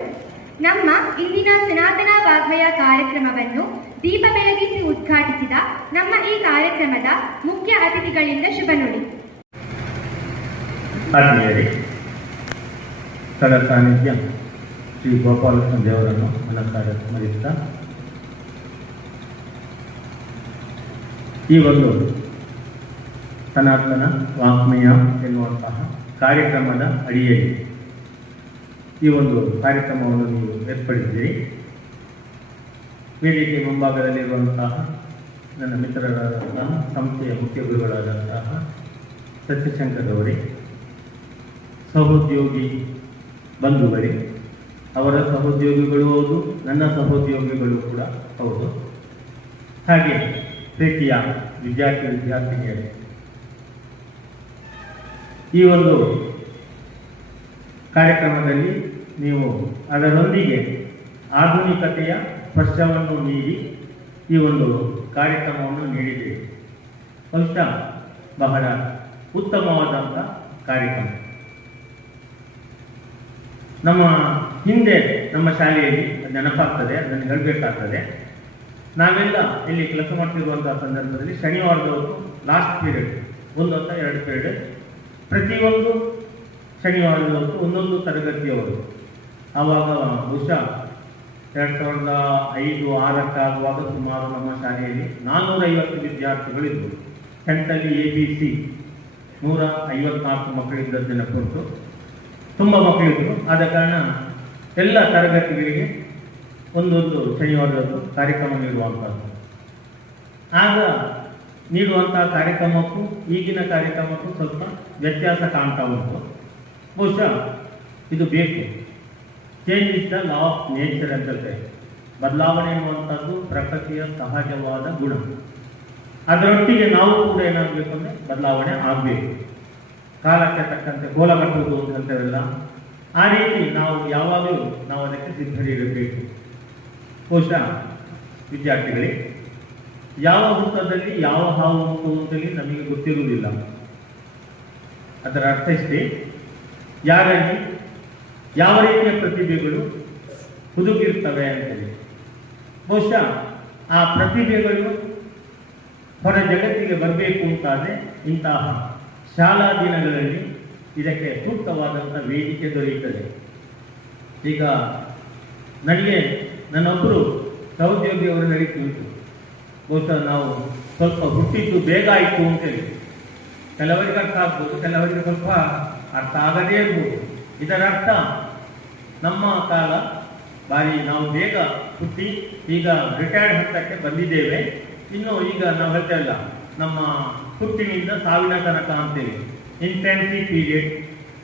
ನಮ್ಮ ಇಂದಿನ ಸನಾತನ ವಾಗ್ಮಯ ಕಾರ್ಯಕ್ರಮವನ್ನು ದೀಪ ಬೆಳಗಿಸಿ ಉದ್ಘಾಟಿಸಿದ ನಮ್ಮ ಈ ಕಾರ್ಯಕ್ರಮದ ಮುಖ್ಯ ಅತಿಥಿಗಳಿಂದ ಶುಭ ನುಡಿ. ಆತ್ಮೀಯರೇ, ಸ್ಥಳ ಸಾನ್ನಿಧ್ಯ ಶ್ರೀ ಗೋಪಾಲಕೃಷ್ಣ ದೇವರನ್ನು ಮನಸ್ಸಾರೆ ಸ್ಮರಿಸುತ್ತಾ ಈ ಒಂದು ಸನಾತನ ವಾಗ್ಮಯ ಎನ್ನುವಂತಹ ಕಾರ್ಯಕ್ರಮದ ಅಡಿಯಲ್ಲಿ ಈ ಒಂದು ಕಾರ್ಯಕ್ರಮವನ್ನು ನೀವು ಏರ್ಪಡಿಸಿದ್ದೀರಿ. ವೇದಿಕೆ ಮುಂಭಾಗದಲ್ಲಿರುವಂತಹ ನನ್ನ ಮಿತ್ರರಾದಂತಹ ಸಂಸ್ಥೆಯ ಮುಖ್ಯ ಗುರುಗಳಾದಂತಹ ಸತ್ಯಶಂಕರವರೇ, ಸಹೋದ್ಯೋಗಿ ಬಂಧುಗಳೇ, ಅವರ ಸಹೋದ್ಯೋಗಿಗಳು ಹೌದು, ನನ್ನ ಸಹೋದ್ಯೋಗಿಗಳು ಕೂಡ ಹೌದು, ಹಾಗೆ ಪ್ರೀತಿಯ ವಿದ್ಯಾರ್ಥಿನಿಯರೇ, ಈ ಒಂದು ಕಾರ್ಯಕ್ರಮದಲ್ಲಿ ನೀವು ಅದರೊಂದಿಗೆ ಆಧುನಿಕತೆಯ ಸ್ಪರ್ಶವನ್ನು ನೀಡಿ ಈ ಒಂದು ಕಾರ್ಯಕ್ರಮವನ್ನು ನೀಡಿದ್ದೀರಿ. ಬಹುಶಃ ಬಹಳ ಉತ್ತಮವಾದಂಥ ಕಾರ್ಯಕ್ರಮ. ನಮ್ಮ ಹಿಂದೆ ನಮ್ಮ ಶಾಲೆಯಲ್ಲಿ ನೆನಪಾಗ್ತದೆ, ಅದನ್ನು ಹೇಳಬೇಕಾಗ್ತದೆ. ನಾವೆಲ್ಲ ಇಲ್ಲಿ ಕೆಲಸ ಮಾಡ್ತಿರುವಂತಹ ಸಂದರ್ಭದಲ್ಲಿ ಶನಿವಾರದವರು ಲಾಸ್ಟ್ ಪೀರಿಯಡ್ 1 ಅಥವಾ 2 ಪೀರಿಯಡ್, ಪ್ರತಿಯೊಂದು ಶನಿವಾರದವರೆಗೂ ಒಂದೊಂದು ತರಗತಿಯವರು. ಆವಾಗ ಬಹುಶಃ 2005-06 ಆಗುವಾಗ ಸುಮಾರು ನಮ್ಮ ಶಾಲೆಯಲ್ಲಿ 450 ವಿದ್ಯಾರ್ಥಿಗಳಿದ್ದರು. 10th ABC 154 ಮಕ್ಕಳಿದ್ದದ್ದು ನೆನಪುಂಟು. ತುಂಬ ಮಕ್ಕಳಿದ್ದರು. ಆದ ಕಾರಣ ಎಲ್ಲ ತರಗತಿಗಳಿಗೆ ಒಂದೊಂದು ಶನಿವಾರದವರೆಗೂ ಕಾರ್ಯಕ್ರಮ ನೀಡುವಂಥದ್ದು. ಆಗ ನೀಡುವಂತಹ ಕಾರ್ಯಕ್ರಮಕ್ಕೂ ಈಗಿನ ಕಾರ್ಯಕ್ರಮಕ್ಕೂ ಸ್ವಲ್ಪ ವ್ಯತ್ಯಾಸ ಕಾಣ್ತಾ ಉಂಟು. ಬಹುಶಃ ಇದು ಬೇಕು. Change is the law of nature ಅಂತ ಹೇಳ್ತಾರೆ. ಬದಲಾವಣೆ ಎನ್ನುವಂಥದ್ದು ಪ್ರಕೃತಿಯ ಸಹಜವಾದ ಗುಣ. ಅದರೊಟ್ಟಿಗೆ ನಾವು ಕೂಡ ಏನಾಗಬೇಕು ಅಂದರೆ ಬದಲಾವಣೆ ಆಗಬೇಕು. ಕಾಲಕ್ಕೆ ತಕ್ಕಂತೆ ಗೋಲ ಕಟ್ಟುವುದು ಅಂತಂತೇವೆಲ್ಲ, ಆ ರೀತಿ ನಾವು ಯಾವಾಗಲೂ ನಾವು ಅದಕ್ಕೆ ಸಿದ್ಧರಿರಬೇಕು. ಬಹುಶಃ ವಿದ್ಯಾರ್ಥಿಗಳೇ, ಯಾವ ವೃತ್ತದಲ್ಲಿ ಯಾವ ಹಾವು ಉಂಟು ಅಂತೇಳಿ ನಮಗೆ ಗೊತ್ತಿರುವುದಿಲ್ಲ. ಅದರ ಅರ್ಥ ಇಷ್ಟೇ, ಯಾರಲ್ಲಿ ಯಾವ ರೀತಿಯ ಪ್ರತಿಭೆಗಳು ಹುದುಗಿರ್ತವೆ ಅಂತೇಳಿ. ಬಹುಶಃ ಆ ಪ್ರತಿಭೆಗಳು ಹೊರ ಜಗತ್ತಿಗೆ ಬರಬೇಕು ಅಂತಾದರೆ ಇಂತಹ ಶಾಲಾ ದಿನಗಳಲ್ಲಿ ಇದಕ್ಕೆ ಸೂಕ್ತವಾದಂಥ ವೇದಿಕೆ ದೊರೆಯುತ್ತದೆ. ಈಗ ನನಗೆ ನನ್ನೊಬ್ಬರು ಸಹೋದ್ಯೋಗಿಯವರು ನಡೀತಿತ್ತು. ಬಹುಶಃ ನಾವು ಸ್ವಲ್ಪ ಹುಟ್ಟಿದ್ದು ಬೇಗ ಆಯಿತು ಅಂತೇಳಿ. ಕೆಲವರಿಗೆ ಅರ್ಥ ಆಗ್ಬೋದು, ಕೆಲವರಿಗೆ ಸ್ವಲ್ಪ ಅರ್ಥ ಆಗದೇ ಇರ್ಬೋದು. ಇದರ ಅರ್ಥ ನಮ್ಮ ಕಾಲ ಬಾರಿ ನಾವು ಬೇಗ ಹುಟ್ಟಿ ಈಗ ರಿಟೈರ್ಡ್ ಹಂತಕ್ಕೆ ಬಂದಿದ್ದೇವೆ. ಇನ್ನು ಈಗ ನಾವು ಹೇಳ್ತಾ ಇಲ್ಲ, ನಮ್ಮ ಹುಟ್ಟಿನಿಂದ ಸಾವಿನ ತನಕ ಅಂತೇಳಿ infancy period,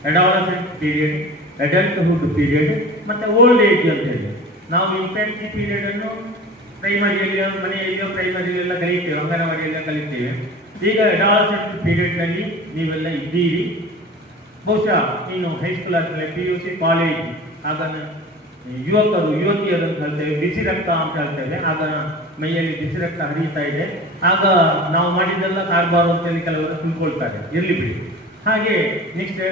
adolescent period, adulthood period ಮತ್ತು ಓಲ್ಡ್ ಏಜ್ ಅಂತೇಳಿ. ನಾವು ಇನ್ಫೆನ್ಸಿ ಪೀರಿಯಡನ್ನು ಪ್ರೈಮರಿಯಲ್ಲಿಯೋ ಮನೆಯಲ್ಲಿಯೋ ಪ್ರೈಮರಿಯಲ್ಲೆಲ್ಲ ಕಲಿತೇವೆ, ಅಂಗನವಾಡಿಯೆಲ್ಲ ಕಲಿತೇವೆ. ಈಗ ಅಡಾಲಸೆಂಟ್ ಪೀರಿಯಡ್ನಲ್ಲಿ ನೀವೆಲ್ಲ ಇದ್ದೀರಿ. ಬಹುಶಃ ಇನ್ನು ಹೈಸ್ಕೂಲ್ ಆದಮೇಲೆ PUC, ಕಾಲೇಜ್, ಆಗ ಯುವಕರು ಯುವತಿಯರು ಅಂತ ಹೇಳ್ತೇವೆ, ಬಿಸಿ ರಕ್ತ ಅಂತ ಹೇಳ್ತೇವೆ. ಆಗ ಮೈಯಲ್ಲಿ ಬಿಸಿ ರಕ್ತ ಹರಿಯುತ್ತಾ ಇದೆ. ಆಗ ನಾವು ಮಾಡಿದ್ದೆಲ್ಲ ಕಾರ್ಬಾರು ಅಂತೇಳಿ ಕೆಲವರು ತಿಳ್ಕೊಳ್ತಾರೆ, ಇರಲಿ ಬಿಡಿ. ಹಾಗೆ ನೆಕ್ಸ್ಟ್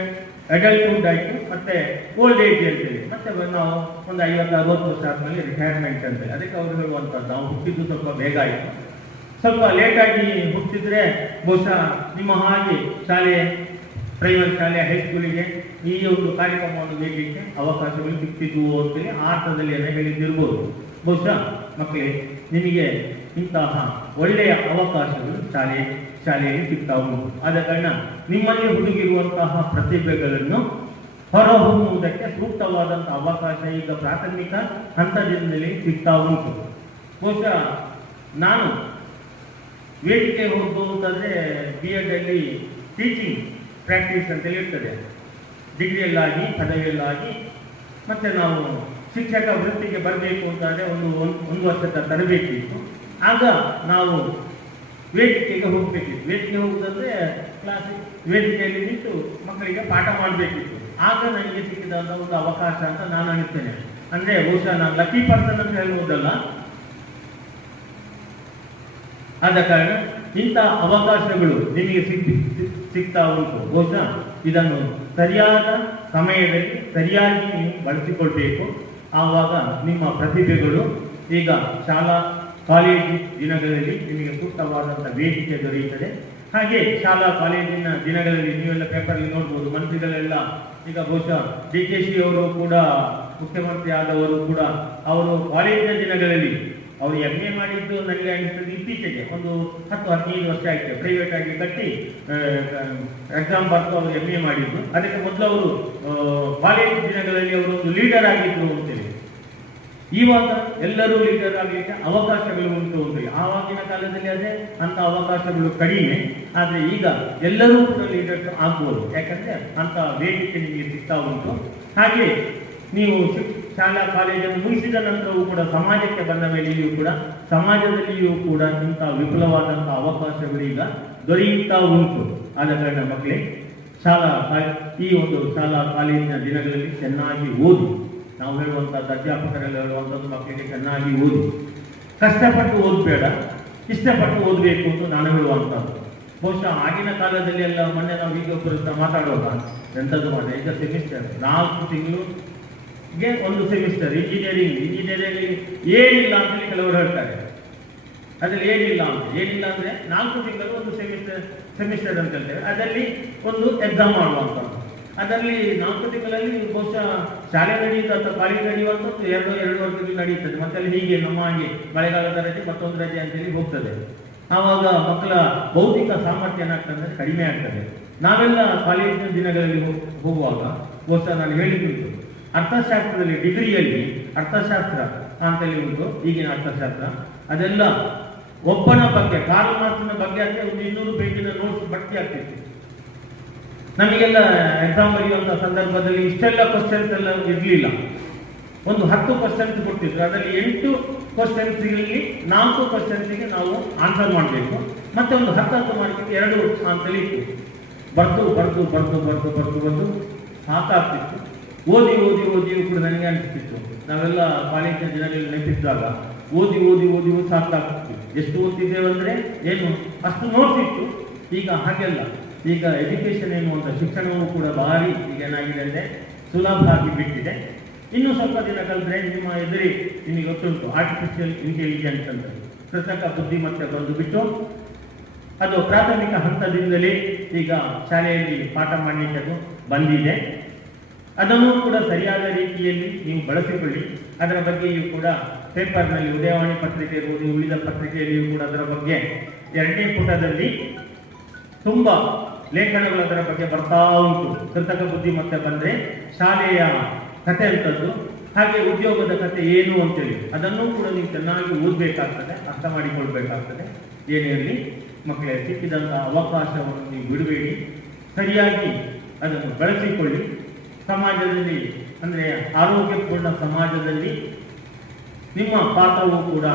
ಅಡಲ್ಟ್ಹುಡ್ ಆಯಿತು, ಮತ್ತೆ ಓಲ್ಡ್ ಏಜ್ ಅಂತೇಳಿ. ಮತ್ತೆ ನಾವು ಒಂದು 50-60 ವರ್ಷ ಆದಮೇಲೆ ರಿಟೈರ್ಮೆಂಟ್ ಅಂತೇಳಿ. ಅದಕ್ಕೆ ಅವರು ಹೇಳುವಂಥದ್ದು, ನಾವು ಹುಟ್ಟಿದ್ದು ಸ್ವಲ್ಪ ಬೇಗ ಆಯಿತು, ಸ್ವಲ್ಪ ಲೇಟಾಗಿ ಹುಟ್ಟಿದ್ರೆ ಬಹುಶಃ ನಿಮ್ಮ ಹಾಗೆ ಶಾಲೆ, ಪ್ರೈಮರಿ ಶಾಲೆ, ಹೈಸ್ಕೂಲಿಗೆ ಈ ಒಂದು ಕಾರ್ಯಕ್ರಮವನ್ನು ನೀಡಲಿಕ್ಕೆ ಅವಕಾಶಗಳು ಸಿಗ್ತಿದ್ವು ಅಂತೇಳಿ ಆ ಅರ್ಥದಲ್ಲಿ ಹೇಳಿದ್ದಿರ್ಬೋದು. ಬಹುಶಃ ಮಕ್ಕಳೇ, ನಿಮಗೆ ಇಂತಹ ಒಳ್ಳೆಯ ಅವಕಾಶಗಳು ಶಾಲೆಯಲ್ಲಿ ಸಿಗ್ತಾ ಉಂಟು. ಆದ ಕಾರಣ ನಿಮ್ಮಲ್ಲಿ ಹುಡುಗಿರುವಂತಹ ಪ್ರತಿಭೆಗಳನ್ನು ಹೊರಹೊಮ್ಮುವುದಕ್ಕೆ ಸೂಕ್ತವಾದಂಥ ಅವಕಾಶ ಈಗ ಪ್ರಾಥಮಿಕ ಹಂತದಿಂದಲೇ ಸಿಗ್ತಾ ಉಂಟು. ಬಹುಶಃ ನಾನು ವೇದಿಕೆ ಹೋಗ್ಬೋದು ಅಂತಂದರೆ BEd ಅಲ್ಲಿ ಟೀಚಿಂಗ್ ಪ್ರಾಕ್ಟೀಸ್ ಅಂತೇಳಿ ಇರ್ತದೆ, ಡಿಗ್ರಿಯಲ್ಲಾಗಿ ಪದವಿಯಲ್ಲಾಗಿ. ಮತ್ತು ನಾವು ಶಿಕ್ಷಕ ವೃತ್ತಿಗೆ ಬರಬೇಕು ಅಂತಂದರೆ ಒಂದು ವರ್ಷದ ತರಬೇತಿ ಇತ್ತು. ಆಗ ನಾವು ವೇದಿಕೆಗೆ ಹೋಗಬೇಕಿತ್ತು. ವೇದಿಕೆ ಹೋಗುವುದಂದರೆ ವೇದಿಕೆಯಲ್ಲಿ ನಿಂತು ಮಕ್ಕಳಿಗೆ ಪಾಠ ಮಾಡಬೇಕಿತ್ತು. ಆಗ ನನಗೆ ಸಿಕ್ಕಿದಂಥ ಒಂದು ಅವಕಾಶ ಅಂತ ನಾನು ಅನಿಸ್ತೇನೆ. ಅಂದರೆ ಬಹುಶಃ ನಾನು ಲಕ್ಕಿ ಪರ್ಸನ್ ಅಂತ ಹೇಳುವುದಲ್ಲ. ಆದ ಕಾರಣ ಇಂಥ ಅವಕಾಶಗಳು ನಿಮಗೆ ಸಿಗ್ತಾ ಉಂಟು. ಬಹುಶಃ ಇದನ್ನು ಸರಿಯಾದ ಸಮಯದಲ್ಲಿ ಸರಿಯಾಗಿ ನೀವು ಬಳಸಿಕೊಳ್ಬೇಕು. ಆವಾಗ ನಿಮ್ಮ ಪ್ರತಿಭೆಗಳು ಈಗ ಶಾಲಾ ಕಾಲೇಜು ದಿನಗಳಲ್ಲಿ ನಿಮಗೆ ಸೂಕ್ತವಾದಂಥ ವೇದಿಕೆ ದೊರೆಯುತ್ತದೆ. ಹಾಗೆ ಶಾಲಾ ಕಾಲೇಜಿನ ದಿನಗಳಲ್ಲಿ ನೀವೆಲ್ಲ ಪೇಪರಲ್ಲಿ ನೋಡ್ಬೋದು, ಮಂತ್ರಿಗಳೆಲ್ಲ ಈಗ ಬಹುಶಃ DKC ಅವರು ಕೂಡ ಮುಖ್ಯಮಂತ್ರಿ ಆದವರು ಕೂಡ ಅವರು ಕಾಲೇಜಿನ ದಿನಗಳಲ್ಲಿ ಅವರು MA ಮಾಡಿದ್ದು ನನಗೆ ಅನಿಸ್ತದೆ ಇತ್ತೀಚೆಗೆ ಒಂದು 10-15 ವರ್ಷ ಆಯ್ತು. ಪ್ರೈವೇಟ್ ಆಗಿ ಕಟ್ಟಿ ಎಕ್ಸಾಮ್ ಬರ್ತು ಅವರು MA ಮಾಡಿದ್ದು. ಅದಕ್ಕೆ ಮೊದಲು ಅವರು ಕಾಲೇಜ್ ದಿನಗಳಲ್ಲಿ ಅವರು ಒಂದು ಲೀಡರ್ ಆಗಿದ್ರು ಅಂತೇಳಿ. ಇವಾಗ ಎಲ್ಲರೂ ಲೀಡರ್ ಆಗಲಿಕ್ಕೆ ಅವಕಾಶಗಳು ಉಂಟು ಅಂತೇಳಿ. ಆವಾಗಿನ ಕಾಲದಲ್ಲಿ ಅದೇ ಅಂತ ಅವಕಾಶಗಳು ಕಡಿಮೆ, ಆದರೆ ಈಗ ಎಲ್ಲರೂ ಕೂಡ ಲೀಡರ್ಸ್ ಆಗ್ಬೋದು. ಯಾಕಂದ್ರೆ ಅಂತ ವೇದಿಕೆ ನಿಮಗೆ ಸಿಗ್ತಾ ಉಂಟು. ಹಾಗೆ ನೀವು ಶಾಲಾ ಕಾಲೇಜನ್ನು ಮುಗಿಸಿದ ನಂತರವೂ ಕೂಡ ಸಮಾಜಕ್ಕೆ ಬಂದ ಮೇಲೆಯೂ ಕೂಡ ಸಮಾಜದಲ್ಲಿಯೂ ಕೂಡ ಇಂಥ ವಿಪುಲವಾದಂಥ ಅವಕಾಶಗಳು ಈಗ ದೊರೆಯುತ್ತಾ ಉಂಟು. ಆದ ಕಾರಣ ಮಕ್ಕಳೇ, ಈ ಒಂದು ಶಾಲಾ ಕಾಲೇಜಿನ ದಿನಗಳಲ್ಲಿ ಚೆನ್ನಾಗಿ ಓದಿ. ನಾವು ಹೇಳುವಂಥದ್ದು, ಅಧ್ಯಾಪಕರೆಲ್ಲ ಹೇಳುವಂಥದ್ದು, ಮಕ್ಕಳಿಗೆ ಚೆನ್ನಾಗಿ ಓದಿ, ಕಷ್ಟಪಟ್ಟು ಓದಬೇಡ, ಇಷ್ಟಪಟ್ಟು ಓದಬೇಕು ಅಂತ ನಾನು ಹೇಳುವಂಥದ್ದು. ಬಹುಶಃ ಆಗಿನ ಕಾಲದಲ್ಲಿ ಎಲ್ಲ ಮೊನ್ನೆ ನಾವು ಈಗ ಒಬ್ಬರು ಮಾತಾಡುವಾಗ ಎಂಥದ್ದು ಮಾಡಿ, ಈಗ ಸೆಮಿಸ್ಟರ್ 4 ತಿಂಗಳಿಗೆ ಒಂದು ಸೆಮಿಸ್ಟರ್. ಇಂಜಿನಿಯರಿಂಗ್ ಏನಿಲ್ಲ ಅಂತೇಳಿ ಕೆಲವರು ಹೇಳ್ತಾರೆ. ಅದ್ರಲ್ಲಿ ಏನಿಲ್ಲ ಅಂದ್ರೆ 4 ತಿಂಗಳು ಒಂದು ಸೆಮಿಸ್ಟರ್ ಅಂತ ಹೇಳ್ತೇವೆ. ಅದರಲ್ಲಿ ಒಂದು ಎಕ್ಸಾಮ್ ಮಾಡುವಂಥದ್ದು. ಅದರಲ್ಲಿ 4 ತಿಂಗಳಲ್ಲಿ ಬಹುಶಃ ಶಾಲೆ ನಡೆಯುತ್ತೆ ಅಥವಾ ಕಾಲೇಜ್ ನಡೆಯುವಂಥದ್ದು 2-2.5 ತಿಂಗಳು ನಡೆಯುತ್ತದೆ. ಮತ್ತೆ ಅಲ್ಲಿ ಹೀಗೆ ನಮ್ಮ ಹಾಗೆ ಮಳೆಗಾಲದ ರಜೆ ಮತ್ತೊಂದು ರಜೆ ಅಂತೇಳಿ ಹೋಗ್ತದೆ. ಆವಾಗ ಮಕ್ಕಳ ಬೌದ್ಧಿಕ ಸಾಮರ್ಥ್ಯ ಏನಾಗ್ತದೆ, ಕಡಿಮೆ ಆಗ್ತದೆ. ನಾವೆಲ್ಲ ಕಾಲೇಜಿನ ದಿನಗಳಲ್ಲಿ ಹೋಗುವಾಗ ಬಹುಶಃ ನಾನು ಹೇಳಿದ್ದು, ಅರ್ಥಶಾಸ್ತ್ರದಲ್ಲಿ ಡಿಗ್ರಿಯಲ್ಲಿ ಅರ್ಥಶಾಸ್ತ್ರ ಅಂತೇಳಿ ಉಂಟು, ಈಗಿನ ಅರ್ಥಶಾಸ್ತ್ರ. ಅದೆಲ್ಲ ಒಬ್ಬನ ಬಗ್ಗೆ, ಕಾರ್ಲ್ ಮಾರ್ಕ್ಸ್ನ ಬಗ್ಗೆ ಅಂತ ಒಂದು 200 ಪೇಜಿನ ನೋಟ್ಸ್ ಭರ್ತಿ ಆಗ್ತಿತ್ತು. ನಮಗೆಲ್ಲ ಎಕ್ಸಾಮ್ ಬರೆಯುವಂಥ ಸಂದರ್ಭದಲ್ಲಿ ಇಷ್ಟೆಲ್ಲ ಕ್ವಶನ್ಸ್ ಎಲ್ಲ ಇರಲಿಲ್ಲ. ಒಂದು 10 ಕ್ವಶನ್ಸ್ ಕೊಟ್ಟಿದ್ರು. ಅದರಲ್ಲಿ 8 ಕ್ವಶನ್ಸ್ಗಳಲ್ಲಿ 4 ಕ್ವಶನ್ಸ್ಗೆ ನಾವು ಆನ್ಸರ್ ಮಾಡಬೇಕು. ಮತ್ತೆ ಒಂದು 10 ಮಾಡಲಿಕ್ಕೆ 2 ಅಂತೇಳಿ ಇತ್ತು. ಬರ್ದು ಸಾಕಾಗ್ತಿತ್ತು. ಓದಿ ಕೂಡ ನನಗೆ ಅನಿಸ್ತಿತ್ತು. ನಾವೆಲ್ಲ ಕಾಲೇಜಿನ ದಿನಗಳಲ್ಲಿ ನೆನಪಿದ್ದಾಗ ಓದಿ ಸಾಕಾಗ್ತಿತ್ತು. ಎಷ್ಟು ಓದ್ತಿದ್ದೇವೆ ಅಂದ್ರೆ ಏನು ಅಷ್ಟು ನೋಟ್ಸ್ ಇತ್ತು. ಈಗ ಹಾಗೆಲ್ಲ, ಈಗ ಎಜುಕೇಶನ್ ಎನ್ನುವಂಥ ಶಿಕ್ಷಣವೂ ಕೂಡ ಭಾರಿ ಈಗ ಏನಾಗಿದೆ ಅಂದರೆ ಸುಲಭ ಆಗಿ ಬಿಟ್ಟಿದೆ. ಇನ್ನೂ ಸ್ವಲ್ಪ ದಿನ ಕಲಿತ್ರೆ ನಿಮ್ಮ ಎದುರಿ ನಿಮಗೆ ಗೊತ್ತುಂಟು ಆರ್ಟಿಫಿಷಿಯಲ್ ಇಂಟೆಲಿಜೆನ್ಸ್ ಅಂತ, ಕೃತಕ ಬುದ್ಧಿಮತ್ತೆ ಬಂದು ಬಿಟ್ಟು ಅದು ಪ್ರಾಥಮಿಕ ಹಂತದಿಂದಲೇ ಈಗ ಶಾಲೆಯಲ್ಲಿ ಪಾಠ ಮಾಡಲಿಕ್ಕೆ ಬಂದಿದೆ. ಅದನ್ನು ಕೂಡ ಸರಿಯಾದ ರೀತಿಯಲ್ಲಿ ನೀವು ಬಳಸಿಕೊಳ್ಳಿ. ಅದರ ಬಗ್ಗೆಯೂ ಕೂಡ ಪೇಪರ್ನಲ್ಲಿ ಉದಯವಾಣಿ ಪತ್ರಿಕೆ ಇರುವುದು, ಉಳಿದ ಪತ್ರಿಕೆಯಲ್ಲಿಯೂ ಕೂಡ ಅದರ ಬಗ್ಗೆ 2ನೇ ಪುಟದಲ್ಲಿ ತುಂಬಾ ಲೇಖನಗಳು ಅದರ ಬಗ್ಗೆ ಬರ್ತಾ ಉಂಟು. ಕೃತಕ ಬುದ್ಧಿಮತ್ತೆ ಬಂದ್ರೆ ಶಾಲೆಯ ಕಥೆ ಅಂತದ್ದು, ಹಾಗೆ ಉದ್ಯೋಗದ ಕಥೆ ಏನು ಅಂತೇಳಿ ಅದನ್ನು ಕೂಡ ನೀವು ಚೆನ್ನಾಗಿ ಓದಬೇಕಾಗ್ತದೆ, ಅರ್ಥ ಮಾಡಿಕೊಳ್ಬೇಕಾಗ್ತದೆ. ಏನೇ ಇರಲಿ ಮಕ್ಕಳೇ, ಸಿಕ್ಕಿದಂತಹ ಅವಕಾಶವನ್ನು ನೀವು ಬಿಡಬೇಡಿ, ಸರಿಯಾಗಿ ಅದನ್ನು ಬಳಸಿಕೊಳ್ಳಿ. ಸಮಾಜದಲ್ಲಿ ಅಂದರೆ ಆರೋಗ್ಯಪೂರ್ಣ ಸಮಾಜದಲ್ಲಿ ನಿಮ್ಮ ಪಾತ್ರವೂ ಕೂಡ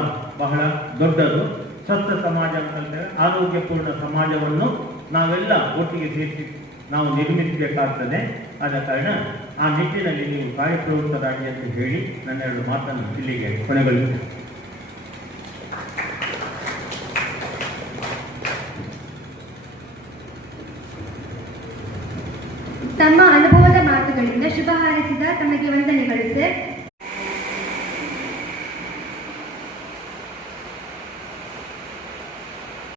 ಬಹಳ ದೊಡ್ಡದು. ಸ್ವಸ್ಥ ಸಮಾಜ ಅಂತಂದರೆ ಆರೋಗ್ಯಪೂರ್ಣ ಸಮಾಜವನ್ನು ನಾವೆಲ್ಲ ಒಟ್ಟಿಗೆ ಸೇರಿಸಿ ನಾವು ನಿರ್ಮಿಸಬೇಕಾಗ್ತದೆ. ಆದ ಕಾರಣ ಆ ನಿಟ್ಟಿನಲ್ಲಿ ನೀವು ಕಾರ್ಯಪ್ರವೃತ್ತರಾಗಿ ಅಂತ ಹೇಳಿ ನನ್ನ 2 ಮಾತನ್ನು ಇಲ್ಲಿಗೆ ಕೊನೆಗೊಳಿಸುತ್ತೇನೆ. ತಮ್ಮ ಅನುಭವದ ಮಾತುಗಳಿಂದ ಶುಭ ಹಾರೈಸಿದ ತಮಗೆ ವಂದನೆಗಳು ಸರ್.